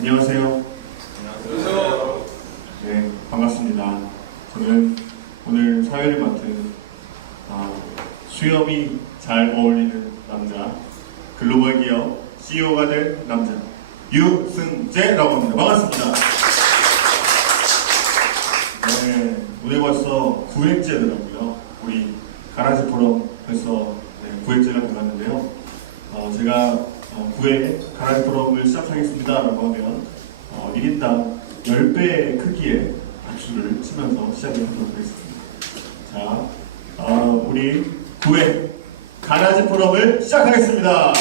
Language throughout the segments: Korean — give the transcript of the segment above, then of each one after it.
안녕하세요. 안녕하세요. 네, 반갑습니다. 저는 오늘 사회를 맡은 수염이 잘 어울리는 남자, 글로벌 기업 CEO가 될 남자 유승재라고 합니다. 반갑습니다. 네, 오늘 벌써 9회째더라고요. 우리 가라지 포럼 벌써 9회째가 돼갔는데요. 제가 9회 가라지 포럼을 시작하겠습니다 라고 하면 1인당 10배의 크기의 박수를 치면서 시작을 하도록 하겠습니다. 자, 우리 9회 가라지 포럼을 시작하겠습니다.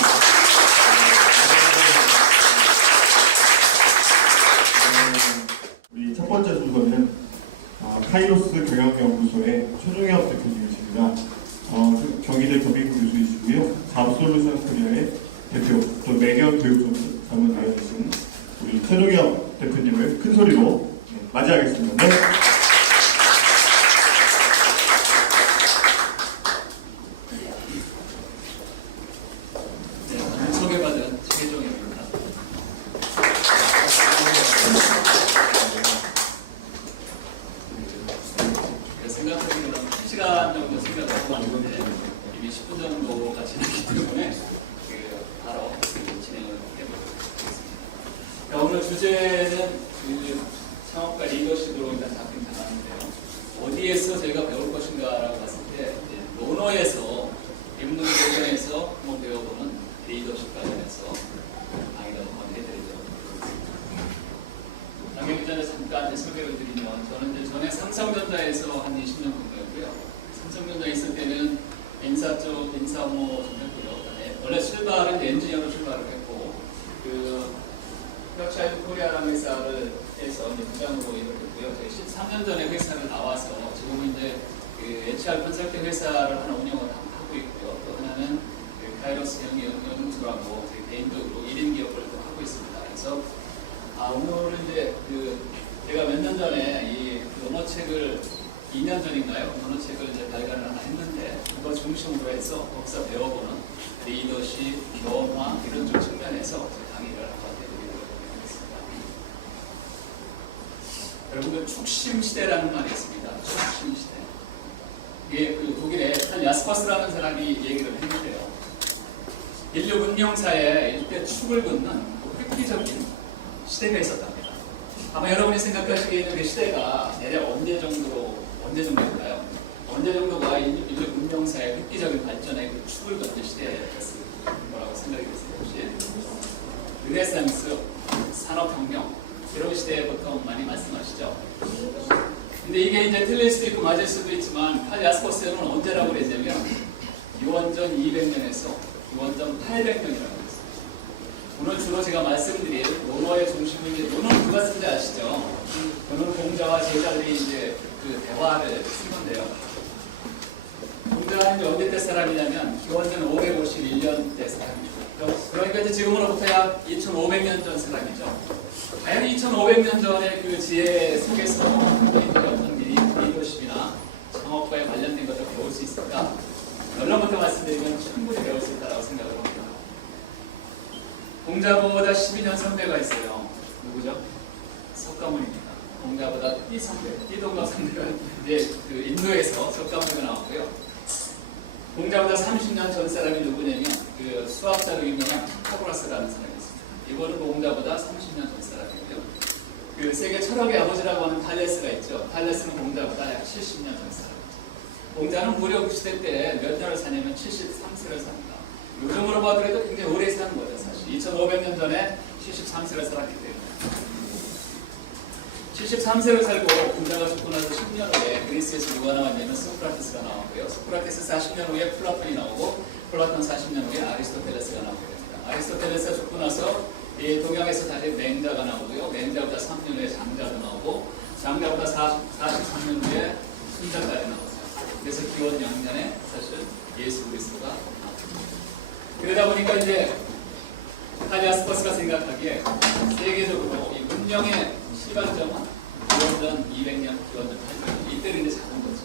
우리 첫 번째 순서는 카이로스 경영연구소의 최종엽 대표님이십니다. 경희대 경영교수이시고요. 잡솔루션 코리아의 대표, 또 매경 교육점 전문가이신 우리 최종엽 대표님을 큰 소리로 맞이하겠습니다. 네. 소개받은 최종엽입니다. 생각하기로는 1시간 정도 생각하고 왔는데 이미 10분 정도가 지났기 때문에 바로 진행을 해보도록 하겠습니다. 오늘 주제는 창업과 리더십으로 일단 잡긴 잡았는데요. 어디에서 저희가 배울 것인가라고 봤을 때 논어에서 인문교육원에서 한번 배워보는 리더십 관련해서 강의를 한번 해드리도록 하겠습니다. 강의 전에 잠깐 소개를 드리면 저는 전에 삼성전자에서 한 20년 근무했고요. 삼성전자에 있을 때는 인사 쪽 인사 업무 좀 했고요. 원래 출발은 엔지니어로 출발을 했고 혁차이드 코리아라는 회사를 해서 부장으로 일을 했고요. 저희 13년 전에 회사를 나와서 지금은 이제 HR 컨설팅 회사를 하나 운영을 하고 있고요. 또 하나는 카이로스 연구소라고 저희 개인적으로 1인 기업을 또 하고 있습니다. 그래서 오늘은 이제 제가 몇 년 전에 이 언어책을 2년 전인가요? 언어책을 이제 발간을 하나 했는데 그거 중심으로 해서 거기서 배워보는 리더십, 경화 이런 쪽 측면에서 강의를 한번 해드리도록 하겠습니다. 여러분들 축심 시대라는 말이 있습니다. 축심 시대. 이게 독일의 한 야스퍼스라는 사람이 얘기를 했는데요. 인류 문명사에 일대 축을 긋는 획기적인 시대가 있었답니다. 아마 여러분이 생각하시기에는 그 시대가 대략 언제 정도일까요? 언제 정도가 인류 문명사의 획기적인 발전의 그 축을 긋는 시대였을 거라고 생각이 드세요? 혹시? 르네상스, 산업혁명 이런 시대에 보통 많이 말씀하시죠. 근데 이게 이제 틀릴 수도 있고 맞을 수도 있지만 칼 야스퍼스는 언제라고 그랬냐면 유원전 200년에서 유원전 800년이라고 했어요. 오늘 주로 제가 말씀드릴 논어의 중심은 논어는 누가 쓴지 아시죠? 논어는 공자와 제자들이 이제 대화를 쓴 건데요. 공자는 언제 때 사람이냐면 기원전 551년 때 사람이죠. 그러니까 이제 지금으로부터 약 2500년 전 사람이죠. 과연 2500년 전의 그 지혜 속에서 어떤 리더십이나 창업과에 관련된 것을 배울 수 있을까? 결론부터 말씀드리면 충분히 배울 수 있다고 생각을 합니다. 공자보다 12년 선배가 있어요. 누구죠? 석가모니입니다. 공자보다 띠동갑 선배가 이제 인도에서 석가모니가 나왔고요. 공자보다 30년 전 사람이 누구냐면 수학자로 유명한 피타고라스라는 사람이 있습니다. 이거는 공자보다 30년 전 사람이고요. 세계 철학의 아버지라고 하는 탈레스가 있죠. 탈레스는 공자보다 약 70년 전 사람. 공자는 무려 그 시대 때 몇 년을 사냐면 73세를 삽니다. 요즘으로 봐도 굉장히 오래 사는 거죠. 사실 2500년 전에 73세를 살았기 때문에 73세를 살고 공자가 죽고 나서 10년 후에 그리스에서 누가 나왔냐면 소크라테스가 나왔고요. 소크라테스 40년 후에 플라톤이 나오고 플라톤 40년 후에 아리스토텔레스가 나오게 됩니다. 아리스토텔레스가 죽고 나서 동양에서 다시 맹자가 나오고요. 맹자보다 3년 후에 장자가 나오고 장자보다 43년 후에 순자까지 나오죠. 그래서 기원 양년에 사실 예수 그리스도가 나옵니다. 그러다 보니까 이제 칼 야스퍼스가 생각하기에 세계적으로 이 문명의 시발점은 기원전 200년, 기원전 800년 이때를 이제 잡은 거죠.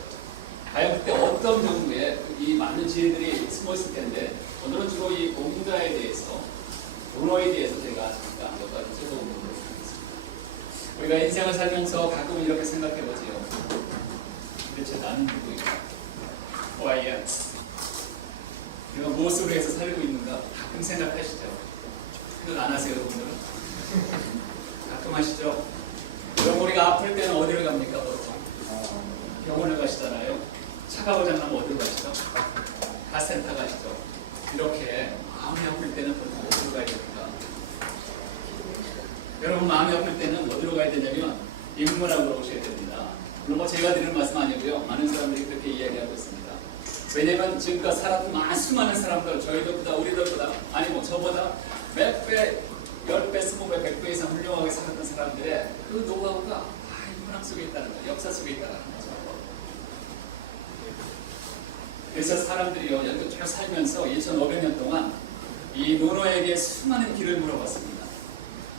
과연 그때 어떤 정도의 이 많은 지혜들이 숨어 있을 텐데 오늘은 주로 이 공자에 대해서 논어에 대해서 제가 잠깐 몇 가지 세부분으로 우리가 인생을 살면서 가끔은 이렇게 생각해보지요. 도대체 나는 누구인가? Who I am? 내가 무엇으로 해서 살고 있는가? 가끔 생각하시죠? 생각 안 하세요, 여러분들은? 가끔 하시죠? 그럼 우리가 아플 때는 어디를 갑니까? 보통? 병원을 가시잖아요. 차가 고장나면 어디로 가시죠? 카센터 가시죠. 이렇게 마음이 아플 때는 보통 어디로 가야 됩니까? 여러분 마음이 아플 때는 어디로 가야 되냐면 인문학으로 오셔야 됩니다. 물론 뭐 제가 드리는 말씀 아니고요. 많은 사람들이 그렇게 이야기하고 있습니다. 왜냐면 지금까지 살았던 수많은 사람들, 저희들보다 우리들보다 아니 뭐 저보다 몇 배, 10배, 20배, 100배 이상 훌륭하게 살았던 사람들의 그 노하우가 인문학 속에 있다는 거예요. 역사 속에 있다는 거죠. 그래서 사람들이요, 이렇게 쭉 살면서 2,500년 동안 이 노노에게 수많은 길을 물어봤습니다.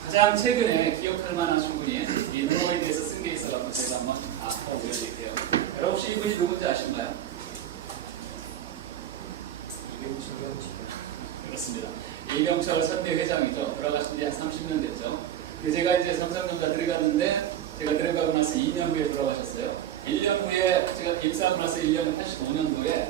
가장 최근에 기억할 만하신 분이 이 노노에 대해서 쓴 게 있어서 제가 한번 보여드릴게요. 여러분 혹시 이분이 누군지 아신가요? 그렇습니다. 이병철 선대회장이죠. 돌아가신 지 한 30년 됐죠. 제가 이제 삼성전자 들어갔는데 제가 들어가고 나서 2년 후에 돌아가셨어요. 1년 후에 제가 입사하고 나서 1년 85년도에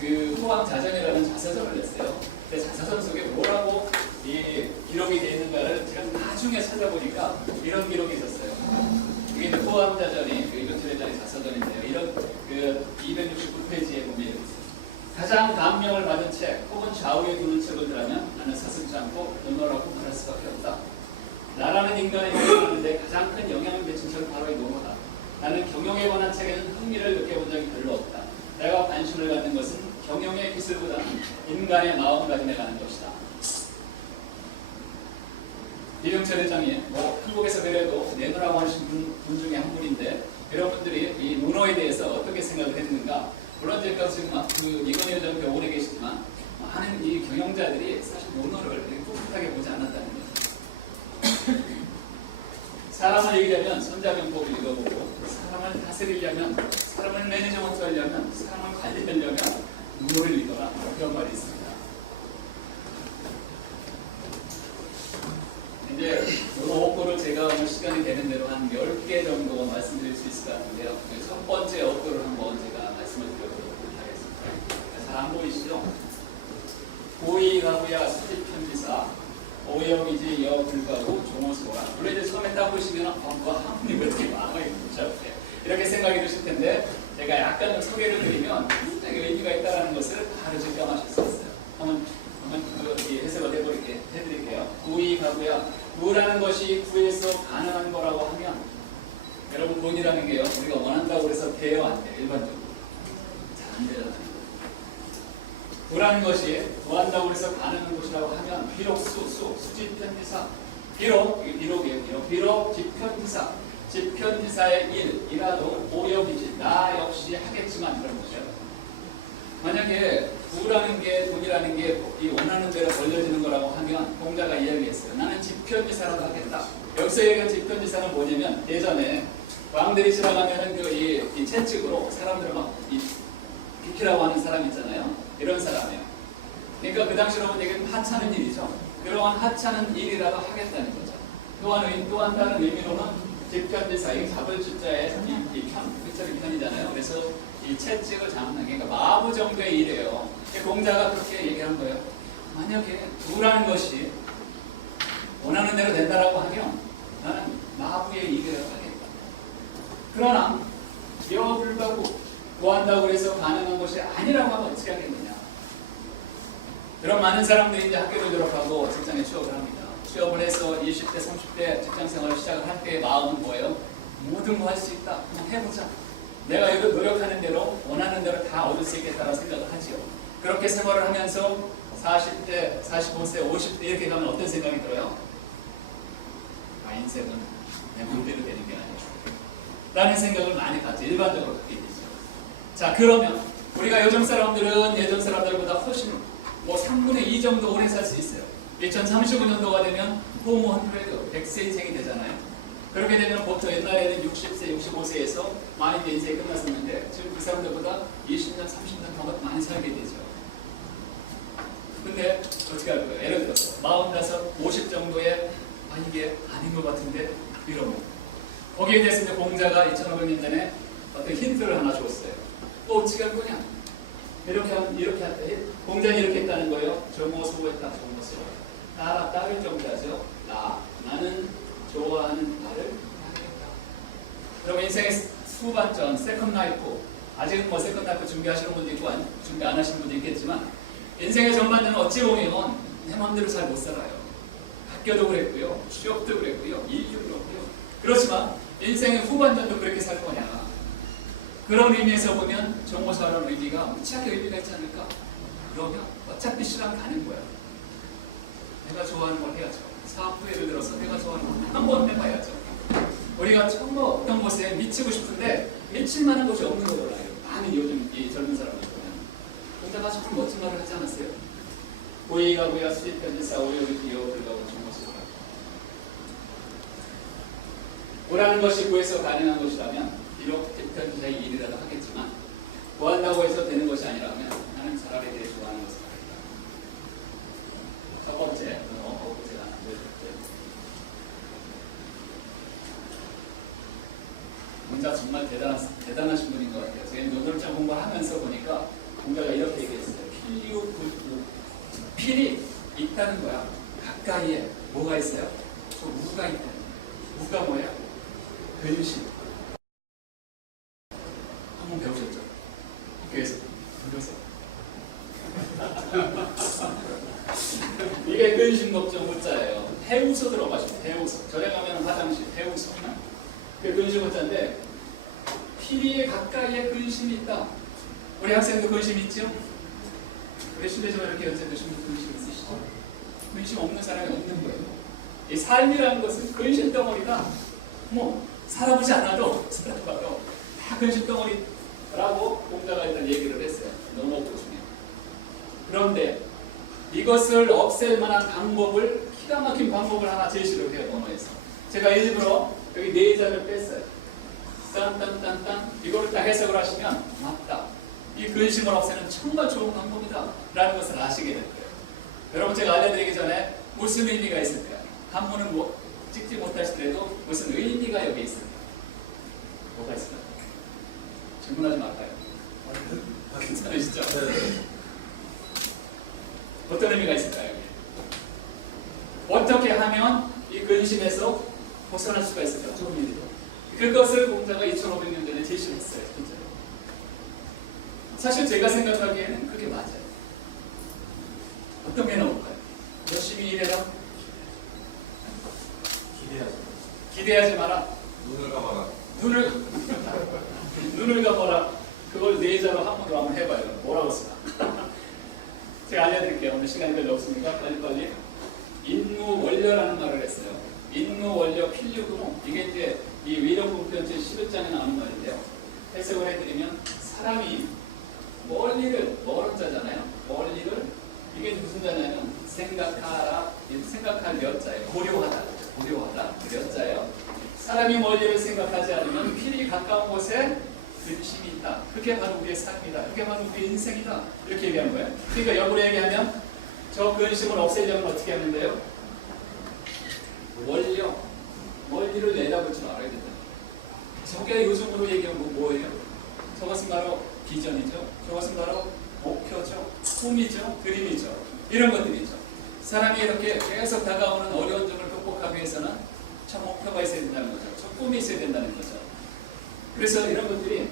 그 포항자전이라는 자서전을 냈어요. 근데 자서전 속에 뭐라고 이 기록이 되어 있는가를 제가 나중에 찾아보니까 이런 기록이 있었어요. 이게 포항자전이 이병철 회장의 자서전인데요. 이런 그 269페이지에 보면 이렇게 있어요. 가장 감명을 받은 책 혹은 좌우에 두는 책을 들라면 나는 서슴지 않고 노노라고 말할 수밖에 없다. 나라는 인간의 영향하는데 가장 큰 영향을 미친 책은 바로 이 노노다. 나는 경영에 관한 책에는 흥미를 느껴본 적이 별로 없다. 내가 관심을 갖는 것은 경영의 기술보다 인간의 마음가짐에 관한 것이다. 이병철 회장이 뭐 한국에서 그래도 내노라고 하신 분 중에 한 분인데 여러분들이 이 노노에 대해서 어떻게 생각을 했는가? 물론 제가 지금 이건희 회장이 오래 계시지만 많은 이 경영자들이 사실 노노를 꿋꿋하게 보지 않았다는 거죠. 사람을 이기려면 손자병법을 읽어보고 사람을 다스리려면 사람을 매니저먼트 하려면 사람을 관리하려면 노노를 읽어라 그런 말이 있습니다. 이제 노노 업고를 제가 오늘 시간이 되는 대로 한 10개 정도 말씀드릴 수 있을 것 같은데요. 첫 번째 업고를 한번 제가 말씀을 드려보도록 하겠습니다. 잘 안 보이시죠? 고의가부야 수집편지사 오영이지 여불가구 종호소라. 물론 이제 처음에 딱 보시면 뭐 한분이 왜 이렇게 많아요? 이렇게 생각이 드실 텐데 제가 약간 좀 소개를 드리면 굉장히 의미가 있다는 것을 바로 직감하실 수 있어요. 한번 해석을 해드릴게요. 구의가부야. 구라는 것이 구에서 가능한 거라고 하면 여러분 돈이라는 게요. 우리가 원한다고 해서 돼요, 안 돼요? 일반적으로 잘 안 되잖아요. 구라는 것이 구한다고 해서 가능한 것이라고 하면 비록 수집편지사 비록 집편지사 집편지사의 일이라도 오역이지 나 역시 하겠지만 그런 거죠. 만약에 구라는 게 돈이라는 게 이 원하는 대로 벌려지는 거라고 하면 공자가 이야기했어요. 나는 집편지사라도 하겠다. 여기서 얘기한 집편지사는 뭐냐면 예전에 왕들이 지나가면은 이 채찍으로 사람들을 막 비키라고 하는 사람 있잖아요. 이런 사람이에요. 그러니까 그 당시로 보면 하찮은 일이죠. 그러한 하찮은 일이라도 하겠다는 거죠. 또한 다른 의미로는 집편지사, 이 잡을 주자의 편이잖아요. 그래서 이 채찍을 잡는 게 그러니까 마부 정도의 일이에요. 공자가 그렇게 얘기한 거예요. 만약에 구라는 것이 원하는 대로 된다라고 하면 나는 마부의 일을 하겠다. 그러나 여불가구 구한다고 해서 가능한 것이 아니라고 하면 어떻게 하겠느냐. 그런 많은 사람들이 이제 학교를 졸업하고 직장에 취업을 합니다. 취업을 해서 20대, 30대 직장 생활을 시작을 할 때의 마음은 뭐예요? 모든 거 할 수 있다. 그냥 해보자. 내가 이거 노력하는 대로 원하는 대로 다 얻을 수 있겠다라는 생각을 하지요. 그렇게 생활을 하면서 40대, 45세, 50대 이렇게 가면 어떤 생각이 들어요? 인생은 내 마음대로 되는 게 아니야. 라는 생각을 많이 갖죠. 일반적으로 갖게 되죠. 자, 그러면 우리가 요즘 사람들은 예전 사람들보다 훨씬 뭐 3분의 2 정도 오래 살 수 있어요. 2035년도가 되면 호모 100, 100세 인생이 되잖아요. 그렇게 되면 보통 옛날에는 60세, 65세에서 많이 이제 인생이 끝났었는데 지금 그 사람들보다 20년, 30년 더 많이 살게 되죠. 근데 어떻게 할 거예요? 예를 들어서 45, 50 정도에 이게 아닌 것 같은데 이러면 거기에 대해서 이제 공자가 2500년 전에 어떤 힌트를 하나 줬어요. 또 어떻게 할 거냐? 이렇게 하면 이렇게 했다. 공자는 이렇게 했다는 거예요. 조모소했다. 조모소. 따를 정자죠. 나는 좋아하는 나를 하겠다. 그럼 인생의 후반전, 세컨 라이프, 아직은 뭐 세컨 라이프 준비하시는 분도 있고 준비 안 하시는 분도 있겠지만 인생의 전반전은 어찌 보면 내 마음대로 잘 못 살아요. 학교도 그랬고요, 취업도 그랬고요, 일도 그렇고요. 그렇지만 인생의 후반전도 그렇게 살 거냐? 그런 의미에서 보면 정모사라는 의미가 무지하게 의미가 있지 않을까? 그러면 어차피 시간 가는 거야. 내가 좋아하는 걸 해야죠. 사업 예를 들어서 내가 좋아하는 걸 한번 해봐야죠. 우리가 처음 어떤 곳에 미치고 싶은데 미칠 만한 곳이 없는 거예요. 많은 요즘 이 젊은 사람들 보면. 공자가 참 멋진 말을 하지 않았어요? 고의가 고야 수입편지 싸우려 우리 기어 불가고 정모습을 하고. 구하는 것이 구해서 가능한 것이라면 비록 편지자의 일이라도 하겠지만 구한다고 해서 되는 것이 아니라면 나는 차라리 내 좋아하는 것을 하겠다. 첫 번째, 제가 보여드릴게요. 공자 정말 대단하신 분인 것 같아요. 제가 노들자 공부를 하면서 보니까 공자가 이렇게 얘기했어요. 필이 있다는 거야. 가까이에 뭐가 있어요? 저 우가 있다는 거야. 우가 뭐야? 근심. 한번 배우셨죠? 학교에서. 배워서. 이게 근심 걱정 문자예요. 해우소 들어가시죠. 해우소. 절에 가면 화장실. 해우소. 그 근심 문자인데 필이 가까이에 근심이 있다. 우리 학생도 근심 있죠? 우리 실내적으로 이렇게 연세드신 분 근심 있으시죠? 근심 없는 사람이 없는 거예요. 이 삶이라는 것은 근심 덩어리가 뭐 살아보지 않아도 살아봐도 다 근심 덩어리라고 공자가 일단 얘기를 했어요. 너무 중요해요. 그런데 이것을 없앨 만한 방법을 기가 막힌 방법을 하나 제시를 해요. 언어에서. 제가 일부러 여기 네 자를 뺐어요. 딴딴딴딴 이거를 딱 해석을 하시면 맞다. 이 근심을 없애는 정말 좋은 방법이다 라는 것을 아시게 될 거예요. 여러분 제가 알려드리기 전에 무슨 의미가 있을까요? 한문은 뭐 찍지 못하시더라도 무슨 의미가 여기 있을까요? 뭐가 있을까요? 질문하지 말까요? 괜찮으시죠? 어떤 의미가 있을까요? 어떻게 하면 이 근심에서 벗어날 수가 있을까요? 그것을 공자가 2500년 전에 제시를 했어요. 진짜로. 사실 제가 생각하기에는 그게 맞아요. 어떤 게 나올까요? 열심히 일해라. 기대하지 마라. 눈을 감아라. 눈을 감아라. 그걸 네 자로 한번도 한번 해봐요. 뭐라고 쓰나? 제가 알려드릴게요. 오늘 시간이 별로 없으니까 빨리빨리. 인무원료라는 말을 했어요. 인무원료 필류구모. 이게 이제 이 위령분편제 11장에 나오는 말인데요. 해석을 해드리면 사람이 멀리를 멀었자잖아요. 멀리를 이게 무슨 자냐면 생각하라. 생각할 려자예요. 고려하다. 려자예요. 사람이 멀리를 생각하지 않으면 필히 가까운 곳에 근심이 있다. 그게 바로 우리의 삶이다. 그게 바로 우리의 인생이다. 이렇게 얘기하는 거예요. 그러니까 역으로 얘기하면 저 근심을 없애려면 어떻게 하면 돼요? 멀리를 내다보지 말아야 된다. 저게 요즘으로 얘기하면 뭐예요? 저것은 바로 비전이죠. 저것은 바로 목표죠. 꿈이죠. 드림이죠. 이런 것들이죠. 사람이 이렇게 계속 다가오는 어려운 점을 극복하기 위해서는 저 목표가 있어야 된다는 거죠. 저 꿈이 있어야 된다는 거죠. 그래서 이런 것들이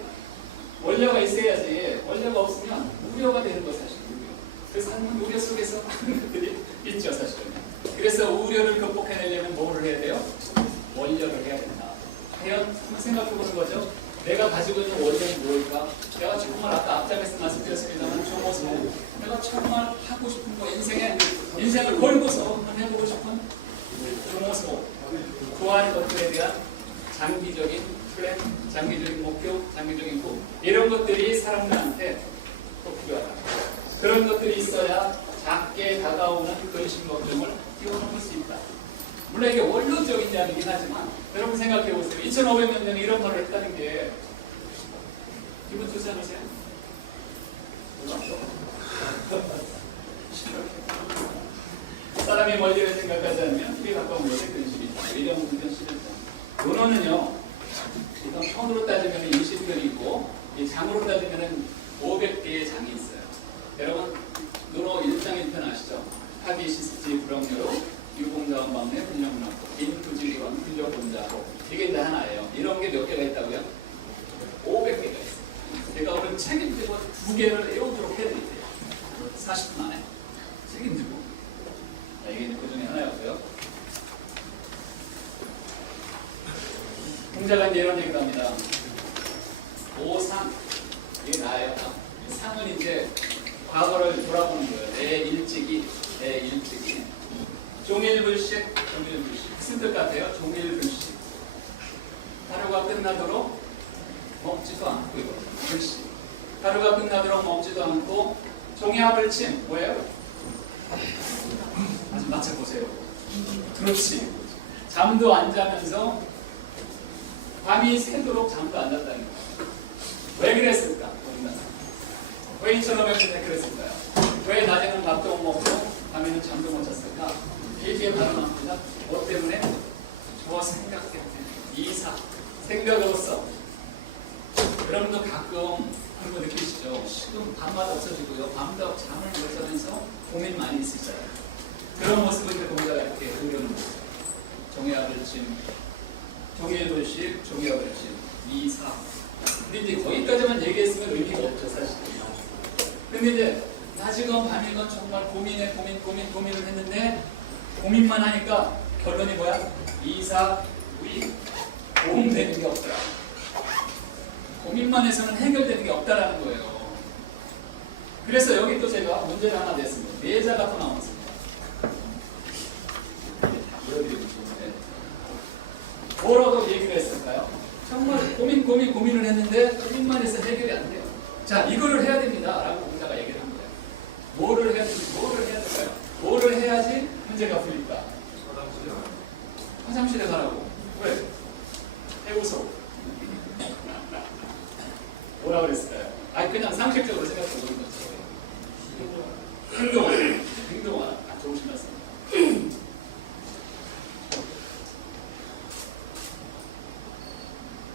원료가 있어야지 원료가 없으면 우려가 되는 거 사실 우려. 그 삶은 우려 속에서 하는 것들이 있죠 사실은. 그래서 우려를 극복해내려면 뭐를 해야 돼요? 원료를 해야 된다. 과연 한번 생각해보는 거죠. 내가 가지고 있는 원료는 뭘까? 내가 정말 아까 앞장에서 말씀드렸습니다만 저것은 내가 정말 하고 싶은 거 인생을 걸고서 한번 해보고 싶은 조모소 좋아하는 것들에 대한 장기적인 플랜, 장기적인 목표, 장기적인 꿈 이런 것들이 사람들한테 꼭 필요하다. 그런 것들이 있어야 작게 다가오는 근심 걱정을 뛰어넘을 수 있다. 물론 이게 원론적인 이야기긴 하지만 여러분 생각해 보세요. 2500년 전에 이런 말을 했다는 게 기분 좋지 않으세요? 사람이 멀리를 생각하지 않으면 필히 가까운 곳에 근심이 있다. 이런 문제는 싫다. 논어는요 이건 편으로 따지면 20편이고 이 장으로 따지면 500개의 장이 있어요. 여러분 노로 1장 1편 아시죠? 하기시스지 불억녀로 유공자원 막내 훈련문학고 인투지리원 훈련본자고 이게 다 하나예요. 이런 게 몇 개가 있다고요? 500개가 있어요. 제가 오늘 책임지고 2개를 외우도록 해드릴게요. 40분 안에 책임지고. 자, 이게 그 중에 하나였고요. 공자가 이제 이런 얘기를 합니다. 오상, 이게 나예요. 상은 이제 과거를 돌아보는 거예요. 내 일찍이. 종일불식. 무슨 뜻 같아요? 종일불식. 하루가 끝나도록 먹지도 않고 이거 불식. 하루가 끝나도록 먹지도 않고 종야불침 뭐예요? 아주 맞춰보세요. 그렇지. 잠도 안 자면서 밤이 새도록 잠도 안 잤다는 거예요. 왜 그랬을까? 왜 이처럼 했는데 그랬을까요? 왜 낮에는 밥도 못 먹고 밤에는 잠도 못 잤을까? 이게 바로 나옵니다. 뭐 때문에? 저 생각 때문에. 이사. 생각으로서. 여러분도 가끔 그런 거 느끼시죠? 지금 밤마다 없어지고요. 밤도 잠을 못 자면서 고민 많이 있으시잖아요. 그런 모습을 이제 공자가 이렇게 그려놓은 거죠. 종야불침, 종일불식, 종야불침, 이사. 근데 이제 거기까지만 얘기했으면 의미가 없죠, 사실. 근데 이제 낮이건 밤이건 정말 고민을 했는데 고민만 하니까 결론이 뭐야? 이사, 위, 도움되는 게 없더라. 고민만 해서는 해결되는 게 없다라는 거예요. 그래서 여기 또 제가 문제를 하나 냈습니다. 내자가 또 나왔습니다. 이게 다 보여드리고 싶은데 뭐라고 얘기를 했을까요? 정말 고민을 했는데 고민만 해서 해결이 안 돼요. 자, 이거를 해야 됩니다. 라고 공자가 얘기를 한 거예요. 뭐를 해야 될까요? 뭐를 해야지 문제가 풀릴까? 화장실에 가라고. 왜? 해우소. 뭐라 그랬을까요? 아니, 그냥 상식적으로 생각해 보는 거죠. 행동하라. 좋으신 말씀.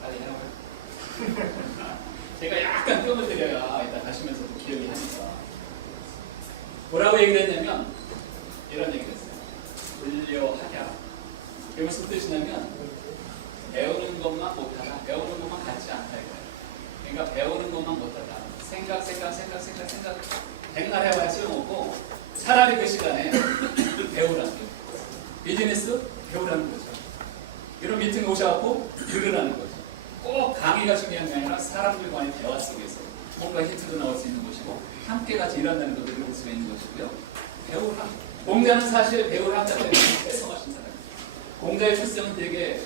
빨리 해라고요. 제가 약간 뜸을 들여야 이따 가시면서 또 기억이 하니까. 뭐라고 얘기를 했냐면 이런 얘기를 했어요. 불려하랴. 이게 무슨 뜻이냐면 배우는 것만 못하다. 배우는 것만 같지 않다 이거예요. 그러니까 배우는 것만 못하다. 생각 백날 해봐야 소용없고 차라리 그 시간에 배우라는 거예요. 비즈니스 배우라는 거죠. 이런 미팅 오셔갖고 들으라는 거죠. 꼭 강의가 중요한 게 아니라 사람들 간의 대화 속에서 뭔가 히트도 나올 수 있는 것이고 함께 같이 일한다는 것도 배울 수 있는 것이고요. 배우라. 공자는 사실 배우를 한다고 해요. 성하신 사람이에요. 공자의 출생은 되게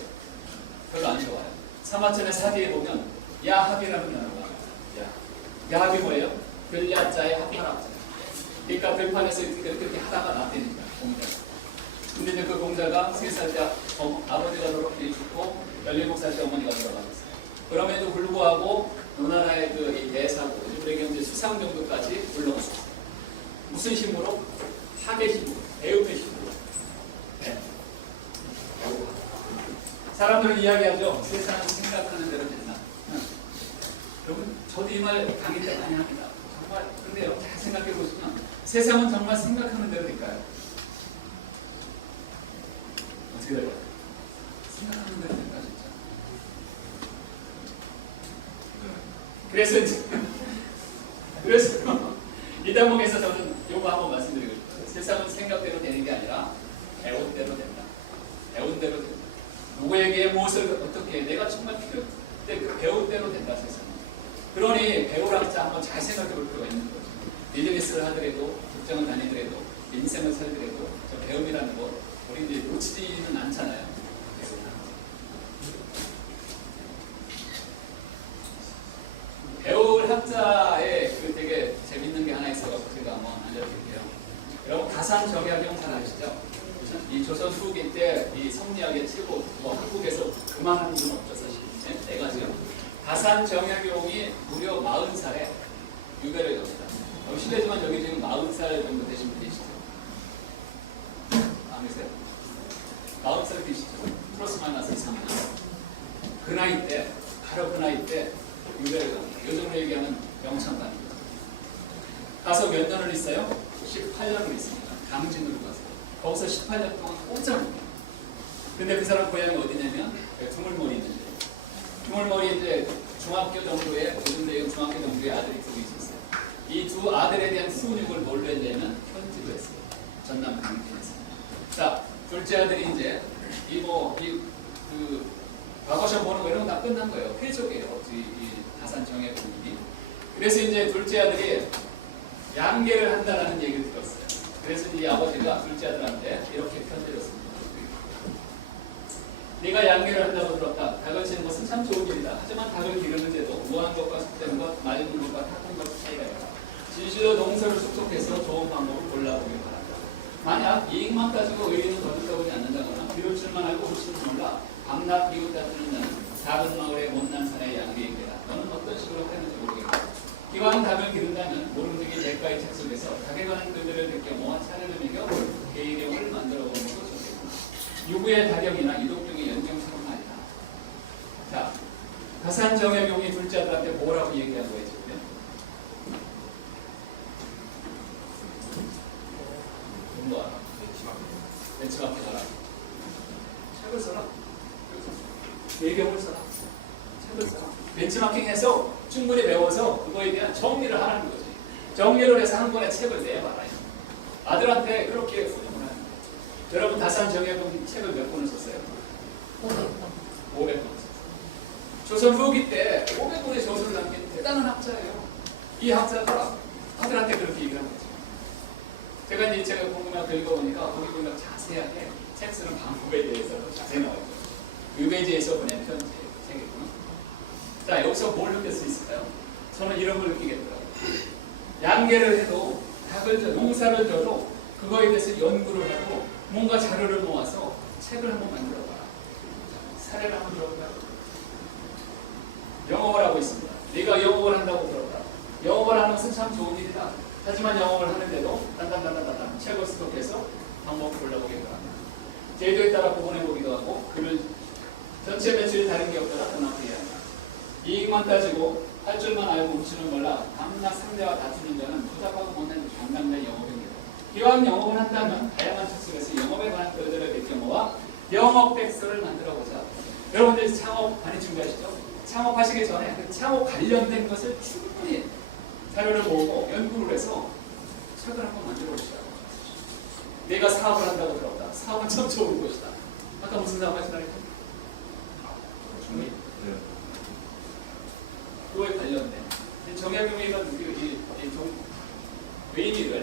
별로 안 좋아요. 사마천의 사기에 보면 야합이라는 단어가 야합이 뭐예요? 글야자의 합하랍자. 그러니까 들판에서 이렇게 하다가 나태니까 공자. 근데 이제 그 공자가 3살 때 아버지가 돌아가시고 죽고 17살 때 어머니가 돌아가셨어요. 그럼에도 불구하고 노나라의 그 대사고 우리에게 이제 수상 정도까지 올라갔어요. 무슨 힘으로? 학의 힘으로, 배움의 힘으로. 네. 사람들은 이야기하죠. 세상은 생각하는 대로 된다. 여러분, 저도 이 말 강의 때 많이 합니다. 정말 근데요, 잘 생각해 보시면 세상은 정말 생각하는 대로 될까요? 어떻게 될까요? 생각하는 대로 될까 진짜. 그래서 이 대목에서 저는 요거 한번 말씀드리고 싶어요. 세상은 생각대로 되는 게 아니라 배운 대로 된다. 배운 대로 된다. 누구에게 무엇을 어떻게 내가 정말 필요할 때 그 배운 대로 된다 세상은. 그러니 배우락자 한번 잘 생각해 볼 필요가 있는 거죠. 비즈니스를 하더라도 직장을 다니더라도 인생을 살더라도 저 배움이라는 거 우리 이제 놓치지는 않잖아요. 배울 학자의 그 되게 재밌는 게 하나 있어가지고 제가 한번 알려드릴게요. 여러분 가산정약용 잘 아시죠? 이 조선 후기 때 이 성리학의 최고 뭐 한국에서 그만한 분 없죠 사실. 네 가지요. 가산정약용이 무려 40살에 유배를 갑니다. 실례지만 여기 지금 40살 정도 되신 분 계시죠? 안 계세요? 40살 계시죠? 플러스 마이너스 이상이나. 그 나이 때, 바로 그 나이 때 유배를 갑니다. 요즘으로 얘기하면 영창 갑니다. 가서 몇 년을 있어요? 18년을 있습니다. 강진으로 가서. 거기서 18년 동안 꼼짝 못해요. 근데 그 사람 고향이 어디냐면 두물머리 있는데, 두물머리 이제 중학교 정도의, 요즘 내용 중학교 정도의 아들이 둘이 있었어요. 이 두 아들에 대한 수훈육을 뭘로 했냐면 편지로 했어요. 전남 강진에서. 자, 둘째 아들이 이제 그 과거 시험 보는 거 이런 거 다 끝난 거예요. 회족이에요. 이 다산 정예 분위기. 그래서 이제 둘째 아들이 양계를 한다라는 얘기를 들었어요. 그래서 이 아버지가 둘째 아들한테 이렇게 편지를 씁니다. 네가 양계를 한다고 들었다. 닭을 치는 것은 참 좋은 일이다. 하지만 닭을 기르는데도 무한 것과 숙되는 것, 맑은 것과 탁한 것 차이가 있다. 진실로 농사를 축적해서 좋은 방법을 골라보길 바란다. 만약 이익만 따지고 의리는 거듭떠보지 않는다거나 비를 줄만 알고 옳지는 몰라 밤낮 이웃 다투는 나는 작은 마을의 못난 사나이 양계에게라. 너는 어떤 식으로 하는지 모르겠다. 기왕 닭을 기른다면 모름지기 대가의 책 속에서 닭에 관한 글들을 느껴 모아 차례를 매겨 계령을 만들어 보는 것도 좋겠구나. 유구의 다경이나 이독중의 연경처럼 말이다. 자, 다산 정예용이 둘째 아들한테 뭐라고 얘기한 거예요 지금? 뭐 알아? 벤치마킹 하라. 책을 써라. 예경을 써라. 책을 써라. 벤치마킹해서 충분히 배워서 그거에 대한 정리를 하라는 거지. 정리를 해서 한 권의 책을 내봐라. 아들한테 그렇게 훈육을 하는 거예요. 여러분 다산 정예용 책을 몇 권을 썼어요? 500권 썼어요. 조선 후기 때 500권의 저술을 남긴 대단한 학자예요. 이 학자가 아들한테 그렇게 얘기를 한 거죠. 제가 이제 제가 궁금해서 읽어보니까 거기 보면 자세하게 책 쓰는 방법에 대해서도 자세히 나와있죠. 유배지에서 보낸 편지 책이구나. 자, 여기서 뭘 느낄 수 있을까요? 저는 이런 걸 느끼겠더라고요. 양계를 해도 닭을 농사를 져도 그거에 대해서 연구를 하고 뭔가 자료를 모아서 책을 한번 만들어봐라. 사례를 한번 들어볼까요? 영업을 하고 있습니다. 네가 영업을 한다고 들었다. 영업을 하는 것은 참 좋은 일이다. 하지만 영업을 하는데도 단단단단단 책을 수록해서 방법을 골라보게 바랍니다. 제도에 따라 구분해보기도 하고 그를 전체 매출이 다른 기업보다 더 나쁘게 한다. 이익만 따지고 할 줄만 알고 훔치는 몰라 밤낮 상대와 다투는 자는 부잡하고 못난 강남의 영업입니다. 기왕 영업을 한다면 다양한 책 속에서 영업에 관한 글들을 베껴 모아 영업백서를 만들어보자. 여러분들 창업 많이 준비하시죠? 창업하시기 전에 그 창업 관련된 것을 충분히 자료를 모으고 연구를 해서 책을 한번 만들어 보시라고. 내가 사업을 한다고 들었다. 사업은 참 좋은 것이다. 아까 무슨 사업 하시나 했죠? 네. 그거에 관련된 정약용이가 외인이를